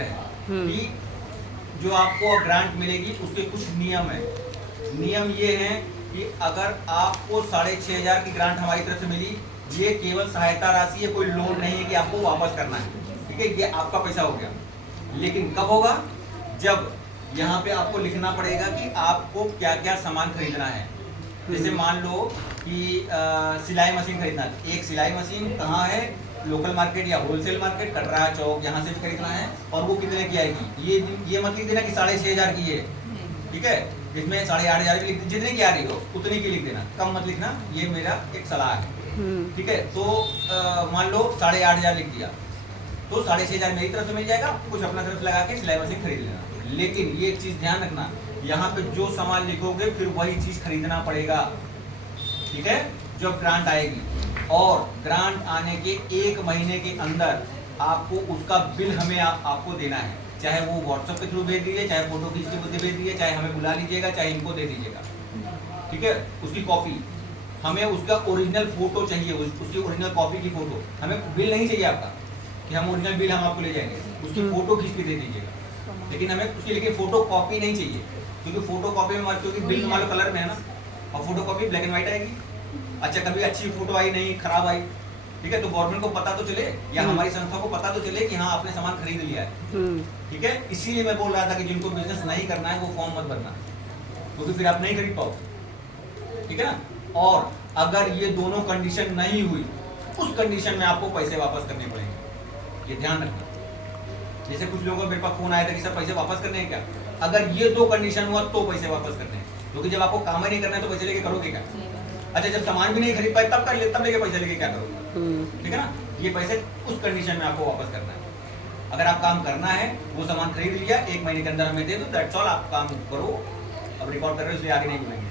पत्र है कि जो आपको ग्रांट मिलेगी उसके कुछ नियम है। नियम ये है कि अगर आपको 6,500 की ग्रांट हमारी तरफ से मिली, ये केवल सहायता राशि है, कोई लोन नहीं है कि आपको वापस करना है, ठीक है, ये आपका पैसा हो गया। लेकिन कब होगा? जब यहाँ पे आपको लिखना पड़ेगा कि आपको क्या क्या सामान खरीदना है। जैसे मान लो कि सिलाई मशीन खरीदना है। एक सिलाई मशीन कहाँ है? लोकल मार्केट या होलसेल मार्केट, कटरा चौक, यहाँ से भी खरीदना है। और वो कितने की आएगी? ये मत लिख देना कि 6,500 की है, ठीक है, इसमें 8,500 की जितने की आ रही हो उतनी की लिख देना, कम मत लिखना, ये मेरा एक सलाह है, ठीक है। तो मान लो 8,500 लिख दिया, तो 6,500 मेरी तरफ से मिल जाएगा, कुछ अपना तरफ लगा के सिलाई मशीन खरीद लेना। लेकिन ये एक चीज ध्यान रखना, यहाँ पे जो सामान लिखोगे फिर वही चीज खरीदना पड़ेगा, ठीक है, जब ग्रांट आएगी। और ग्रांट आने के 1 महीने के अंदर आपको उसका बिल हमें आपको देना है, चाहे वो व्हाट्सएप के थ्रू भेज दीजिए, चाहे फोटो खींच के भेज दीजिए, चाहे हमें बुला लीजिएगा, चाहे इनको दे दीजिएगा, ठीक है। उसकी कॉपी, हमें उसका ओरिजिनल फोटो चाहिए, उसकी ओरिजिनल कॉपी की फोटो, हमें बिल नहीं चाहिए आपका कि हम ओरिजिनल बिल हम आपको ले जाएंगे, उसकी फोटो खींच के दे दीजिएगा। लेकिन हमें उसकी लेकिन फोटो कॉपी नहीं चाहिए, क्योंकि फोटो कॉपी में क्योंकि बिल मान लो कलर में है ना, और photo copy black and white आएगी। अच्छा, कभी अच्छी फोटो आई नहीं, खराब आई, ठीक है, तो गवर्नमेंट को पता तो चले या हमारी संस्था को पता तो चले कि हाँ आपने सामान खरीद लिया है, ठीक है। इसीलिए मैं बोल रहा था कि जिनको बिजनेस नहीं करना है वो फॉर्म मत भरना, क्योंकि फिर आप नहीं खरीद पाओगे, ठीक है ना। और अगर ये दोनों कंडीशन नहीं हुई, उस कंडीशन में आपको पैसे वापस करने पड़ेंगे, ये ध्यान रखना। जैसे कुछ लोगों को मेरे पास फोन आया था कि सर पैसे वापस करने हैं क्या? अगर ये 2 कंडीशन हुआ तो पैसे वापस करने हैं, क्योंकि जब आपको काम ही नहीं करना है तो पैसे लेके करोगे क्या? अच्छा, जब सामान भी नहीं खरीद पाए तब लेके पैसे लेके क्या करोगे, ठीक है ना। ये पैसे उस कंडीशन में आपको वापस करना है। अगर आप काम करना है, वो सामान खरीद लिया, 1 महीने के अंदर हमें दे दो, दैट्स ऑल, आप काम करो। अब रिकॉर्ड कर रहे हो इसलिए आगे नहीं बोलेंगे।